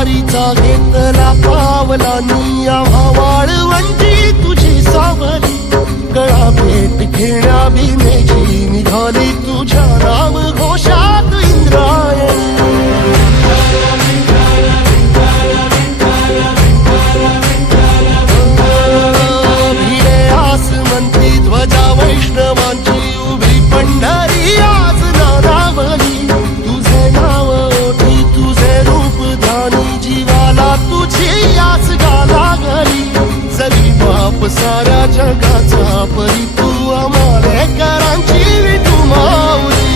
वारीचा घेतला पावलांनी आम्हा वाळवंटी तुझी सावली गळा भेट घेण्या बिनेची निघाली तुझ्या नाम घोषात इंद्रायणी भिडे आसमंती ध्वजा वैष्णवांची उभी पंढरी आज नानावली तुझे नाव ओठी तुझे रूप ध्यानी जीवाला तुझी आस लागली जरी बाप साऱ्या जगाचा परी तू आम्हाले करांची विठू माऊली